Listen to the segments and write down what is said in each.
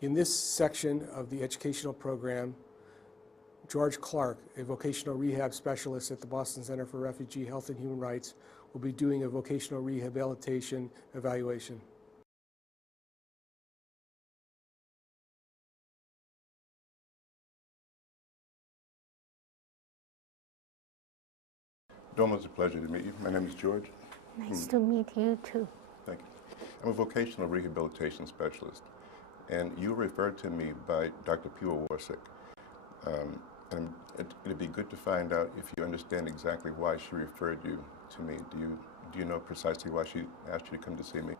In this section of the educational program, George Clark, a vocational rehab specialist at the Boston Center for Refugee Health and Human Rights, will be doing a vocational rehabilitation evaluation. Doma, it's a pleasure to meet you. My name is George. Nice to meet you too. Thank you. I'm a vocational rehabilitation specialist, and you were referred to me by Dr. Pua Warsick. And it'd be good to find out if you understand exactly why she referred you to me. Do you know precisely why she asked you to come to see me?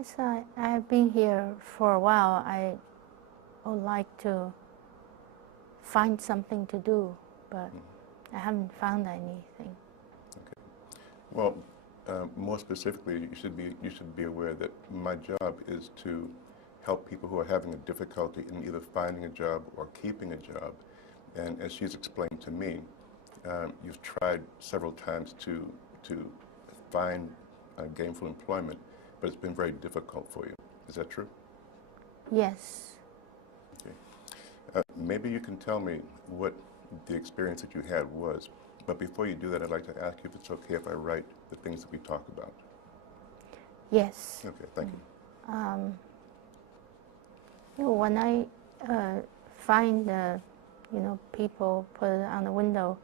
Yes, I've been here for a while. I would like to find something to do, but I haven't found anything. Okay. Well, more specifically, you should be aware that my job is to help people who are having a difficulty in either finding a job or keeping a job. And as she's explained to me, you've tried several times to find gainful employment, but it's been very difficult for you. Is that true? Yes. Okay. Maybe you can tell me what the experience that you had was, but before you do that, I'd like to ask you if it's okay if I write the things that we talk about. Yes. Okay, thank you. When I find people put it on the window,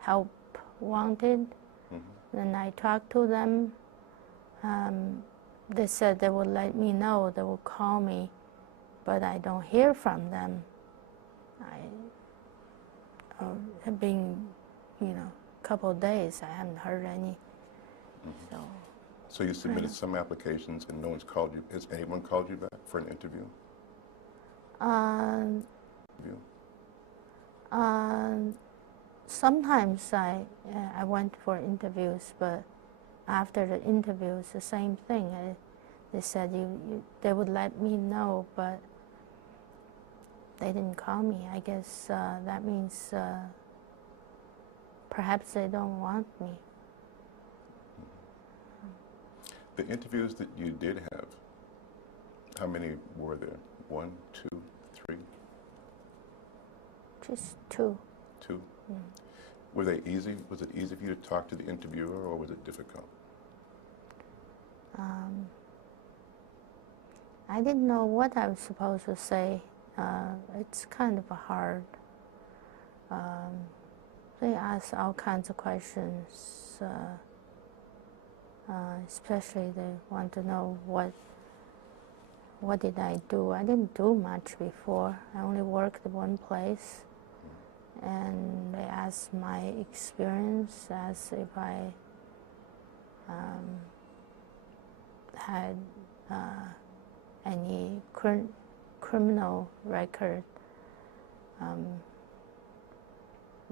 help wanted, then I talk to them. They said they would let me know, they will call me, but I don't hear from them. Have been, a couple of days, I haven't heard any. So you submitted some applications and no one's called you. Has anyone called you back for an interview? Sometimes I went for interviews, but after the interviews, the same thing. They said they would let me know, but they didn't call me. I guess that means perhaps they don't want me. The interviews that you did have, how many were there? 1, 2, 3? Just 2. 2? Were they easy? Was it easy for you to talk to the interviewer, or was it difficult? I didn't know what I was supposed to say. It's kind of hard. They ask all kinds of questions, especially they want to know what did I do. I didn't do much before. I only worked at one place, and they asked my experience, asked if I had any criminal record.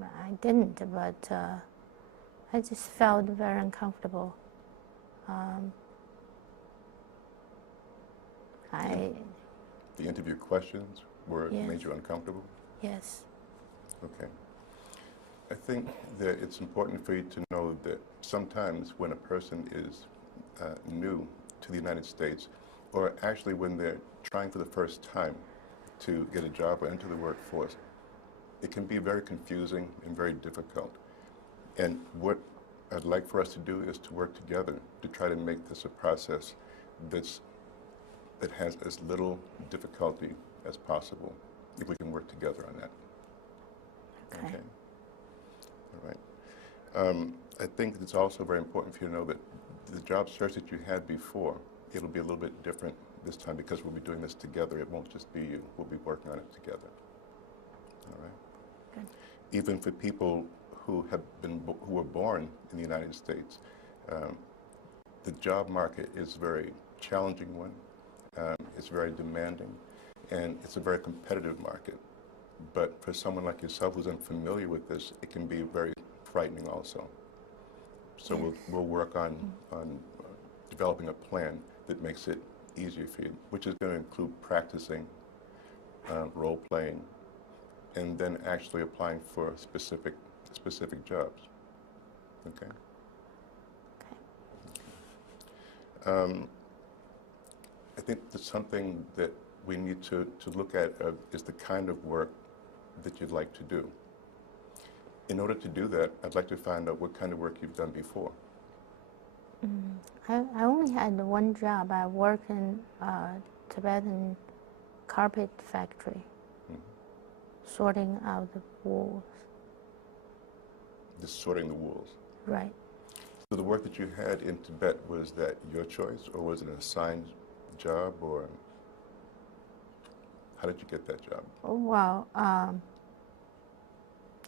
I didn't, but I just felt very uncomfortable. The interview questions Yes. made you uncomfortable? Yes. Okay. I think that it's important for you to know that sometimes when a person is new to the United States, or actually when they're trying for the first time to get a job or enter the workforce, it can be very confusing and very difficult. And what I'd like for us to do is to work together to try to make this a process that has as little difficulty as possible, if we can work together on that. Okay. All right. I think it's also very important for you to know that the job search that you had before, it'll be a little bit different this time because we'll be doing this together. It won't just be you. We'll be working on it together. All right. Good. Even for people who were born in the United States, the job market is a very challenging one. It's very demanding, and it's a very competitive market. But for someone like yourself who's unfamiliar with this, it can be very frightening also. So Yes. we'll work on developing a plan that makes it easier for you, which is going to include practicing, role playing, and then actually applying for specific jobs. Okay. think that something that we need to look at is the kind of work that you'd like to do. In order to do that, I'd like to find out what kind of work you've done before. I only had one job. I worked in a Tibetan carpet factory, sorting out the wools. Just sorting the wools. Right. So the work that you had in Tibet, was that your choice, or was it an assigned job, or how did you get that job? Oh, well,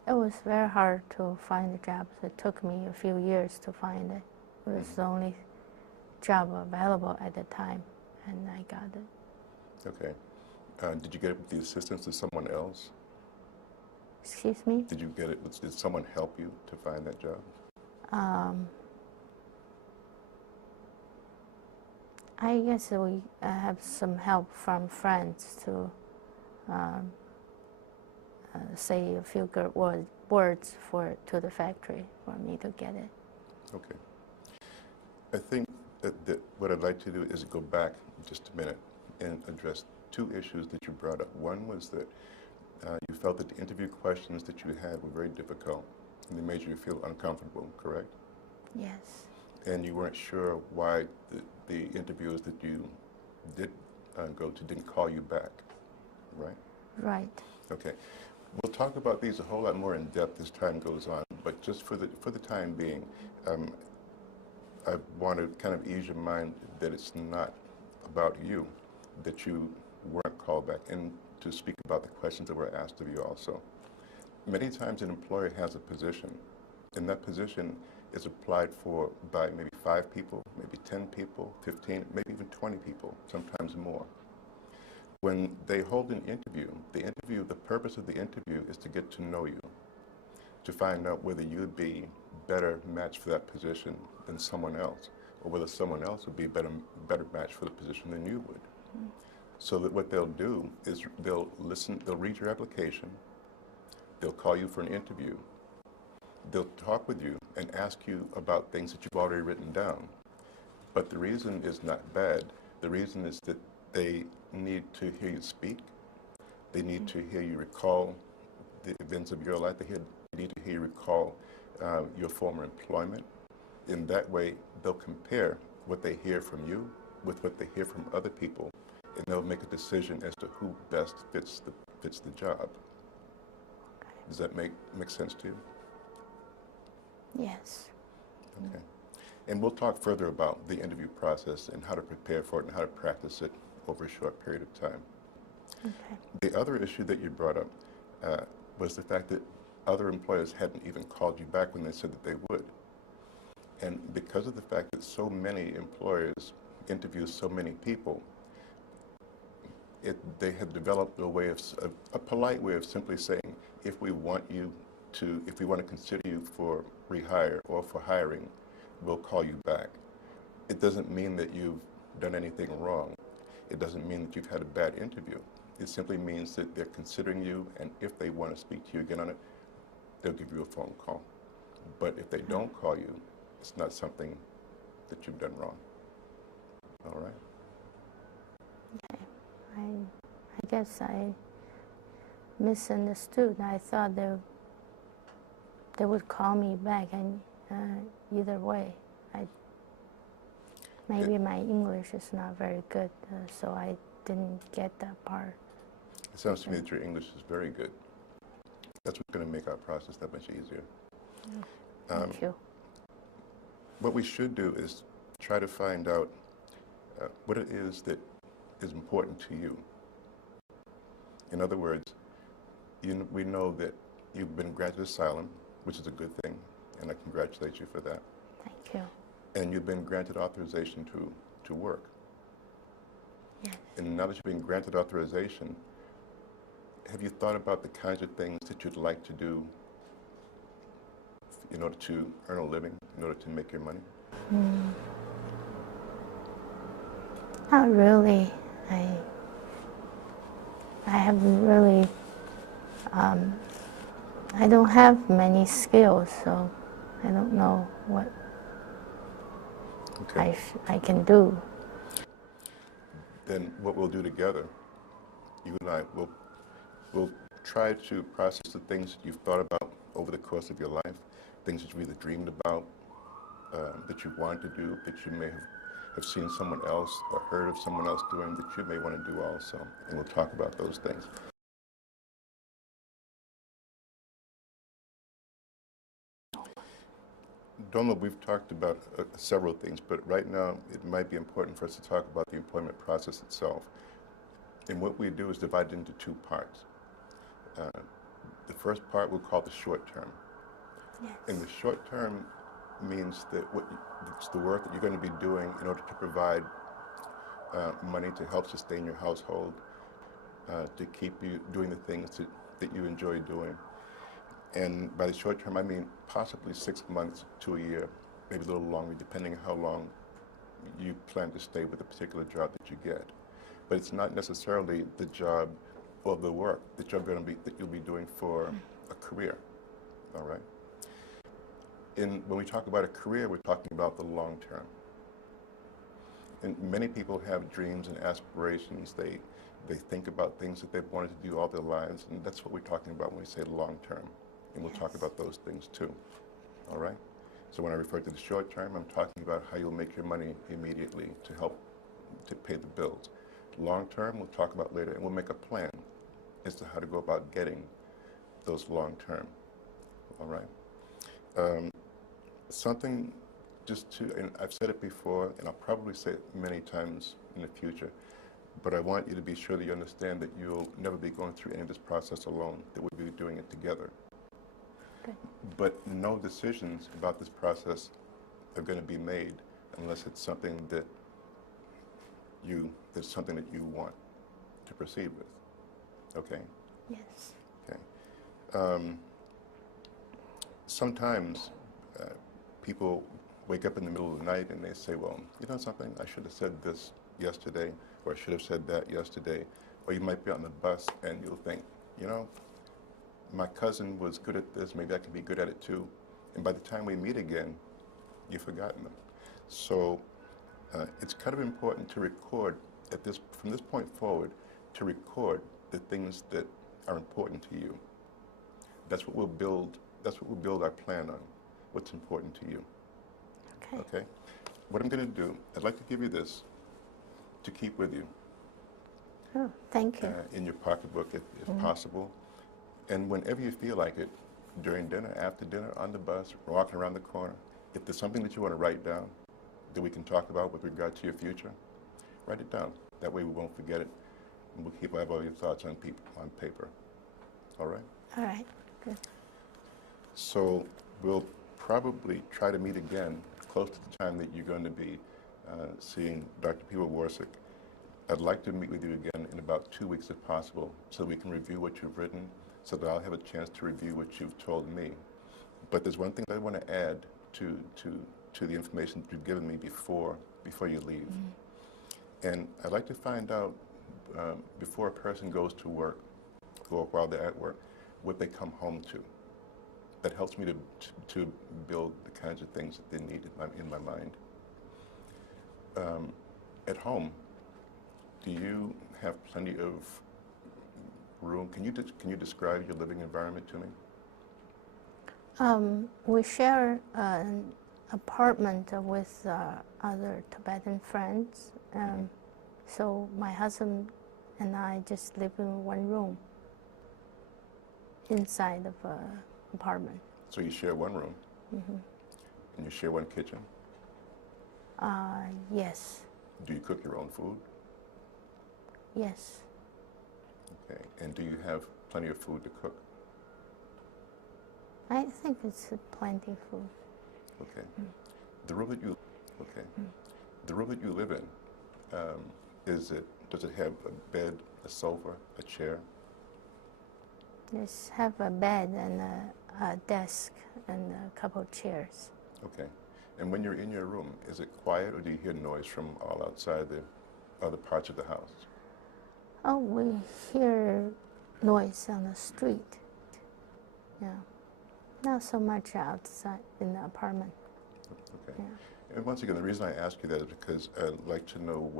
it was very hard to find a job. It took me a few years to find it. It was the only job available at the time, and I got it. Okay. Did you get it with the assistance of someone else? Excuse me? Did you get it? Did someone help you to find that job? I guess we have some help from friends to say a few good words to the factory for me to get it. Okay. I think that what I'd like to do is go back just a minute and address two issues that you brought up. One was that you felt that the interview questions that you had were very difficult and they made you feel uncomfortable, correct? Yes. And you weren't sure why the interviewers that you did go to didn't call you back, right? Right. Okay. We'll talk about these a whole lot more in depth as time goes on, but just for the time being, I want to kind of ease your mind that it's not about you, that you weren't called back, and to speak about the questions that were asked of you also. Many times an employer has a position, and that position is applied for by maybe 5 people, maybe 10 people, 15, maybe even 20 people, sometimes more. When they hold an interview, the purpose of the interview is to get to know you, to find out whether you'd be better match for that position than someone else, or whether someone else would be a better match for the position than you would. So that what they'll do is they'll read your application, they'll call you for an interview, they'll talk with you and ask you about things that you've already written down. But the reason is not bad. The reason is that they need to hear you speak. They need to hear you recall the events of your life. They need to hear you recall your former employment. In that way, they'll compare what they hear from you with what they hear from other people, and they'll make a decision as to who best fits the job. Does that make sense to you? Yes. Okay. And we'll talk further about the interview process and how to prepare for it and how to practice it over a short period of time. Okay. The other issue that you brought up was the fact that other employers hadn't even called you back when they said that they would. And because of the fact that so many employers interview so many people, they had developed a polite way of simply saying, if we want to consider you for rehire or for hiring, we'll call you back. It doesn't mean that you've done anything wrong. It doesn't mean that you've had a bad interview. It simply means that they're considering you, and if they want to speak to you again on it, they'll give you a phone call. But if they don't call you, it's not something that you've done wrong. All right? Okay. I guess I misunderstood. I thought they would call me back, and either way. Maybe my English is not very good, so I didn't get that part. It sounds to me that your English is very good. That's what's going to make our process that much easier. Thank you. What we should do is try to find out what it is that is important to you. In other words, we know that you've been granted asylum, which is a good thing, and I congratulate you for that. Thank you. And you've been granted authorization to work. Yes. And now that you've been granted authorization, have you thought about the kinds of things that you'd like to do in order to earn a living, in order to make your money? Not really. I haven't really, I don't have many skills, so I don't know what I can do. then what we'll do together, you and I, we'll try to process the things that you've thought about over the course of your life, things that you've either dreamed about, that you want to do, that you may have seen someone else or heard of someone else doing that you may want to do also. And we'll talk about those things. Donald, we've talked about several things, but right now it might be important for us to talk about the employment process itself. And what we do is divide it into two parts. The first part we'll call the short term. Yes. And the short term means that it's the work that you're going to be doing in order to provide money to help sustain your household, to keep you doing the things that you enjoy doing. And by the short term, I mean possibly 6 months to a year, maybe a little longer, depending on how long you plan to stay with a particular job that you get. But it's not necessarily the job or the work that you'll be doing for a career. All right. When we talk about a career, we're talking about the long term. And many people have dreams and aspirations. They think about things that they've wanted to do all their lives, and that's what we're talking about when we say long term. And we'll talk about those things too. All right? So when I refer to the short term, I'm talking about how you'll make your money immediately to help to pay the bills. Long term, we'll talk about later, and we'll make a plan as to how to go about getting those long term. All right? Something and I've said it before, and I'll probably say it many times in the future, but I want you to be sure that you understand that you'll never be going through any of this process alone, that we'll be doing it together. Good. But no decisions about this process are going to be made unless it's something that you want to proceed with. Okay? Yes. Okay. Sometimes people wake up in the middle of the night and they say, well, you know something, I should have said this yesterday, or I should have said that yesterday. Or you might be on the bus and you'll think, you know, my cousin was good at this, maybe I can be good at it too. And by the time we meet again, you've forgotten them. So it's kind of important to record from this point forward, to record the things that are important to you. That's what we'll build our plan on, what's important to you. Okay? What I'm going to do, I'd like to give you this to keep with you. Oh, thank you. In your pocketbook, if possible. And whenever you feel like it, during dinner, after dinner, on the bus, walking around the corner, if there's something that you want to write down that we can talk about with regard to your future, write it down. That way we won't forget it, and we'll keep all your thoughts on paper. All right? All right, good. So we'll probably try to meet again close to the time that you're going to be seeing Dr. Peter Warsick. I'd like to meet with you again in about 2 weeks if possible, so we can review what you've written, so that I'll have a chance to review what you've told me. But there's one thing that I want to add to the information that you've given me before you leave. And I'd like to find out, before a person goes to work, or while they're at work, what they come home to. That helps me to build the kinds of things that they need in my mind. At home, do you have plenty of room? Can you describe your living environment to me? We share an apartment with other Tibetan friends. So my husband and I just live in one room inside of an apartment. So you share one room? And you share one kitchen? Yes. Do you cook your own food? Yes. Okay. And do you have plenty of food to cook? I think it's plenty food. Okay. The room that you live in, does it have a bed, a sofa, a chair? Just have a bed and a desk and a couple of chairs. Okay. And when you're in your room, is it quiet, or do you hear noise from all outside the other parts of the house? Oh, we hear noise on the street. Yeah. Not so much outside in the apartment. Okay. Yeah. And once again, the reason I ask you that is because I'd like to know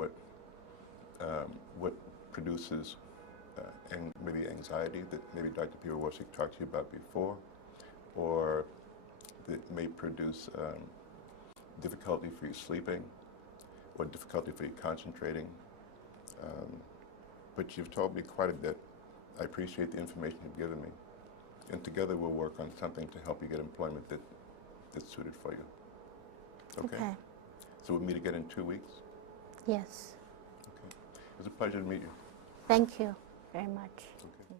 produces maybe anxiety that maybe Dr. Pirowarczyk talked to you about before, or that may produce difficulty for you sleeping, or difficulty for you concentrating. But you've told me quite a bit. I appreciate the information you've given me. And together we'll work on something to help you get employment that's suited for you. Okay? So we'll meet again in 2 weeks? Yes. Okay. It was a pleasure to meet you. Thank you very much. Okay.